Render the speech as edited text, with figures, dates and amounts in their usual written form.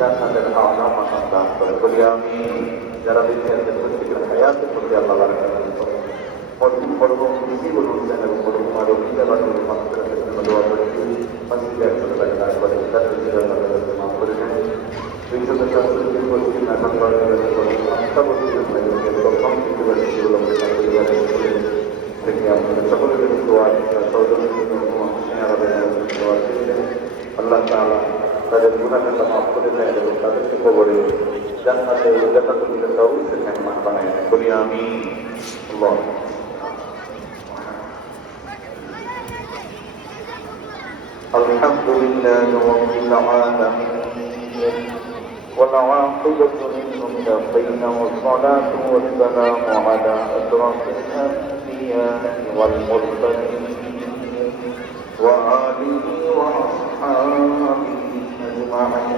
জান্নাতের আলা মাকাম দান করে। বলি আমি যারা বেঁচে আছেন প্রত্যেকের হায়াতের প্রতি আল্লাহ বারাকাত দান করে। মরহুম মুজিবুর হোসেন এবং মরহুম রফিকা বানুর মাগফিরাতের জন্য দোয়া করেছি। মসজিদে একসাথে দাঁড়িয়ে করে তাদের জীবন আল্লাহ মাফ করে দেন। বিশ্বত শাস্ত্রীয় পরিস্থিতি নাটক করার আস্থা বলতে প্রথম পরিবারের থেকে আপনাদের সকলের দোয়া আল্লাহ তাআলা তাদের গুনাহের মাফ করে দেন এবং তাদেরকে কবরে জান্নাতে জান্নাতুল ফিরদাউসে মেহমান বানায় দেন। বলি আমিন। আল্লাহ আলহামদুলিল্লাহি রাব্বিল আলামিন والعاقبة للمتقين والصلاة والسلام على أشرف الأنبياء والمرسلين وآله وأصحابه أجمعين.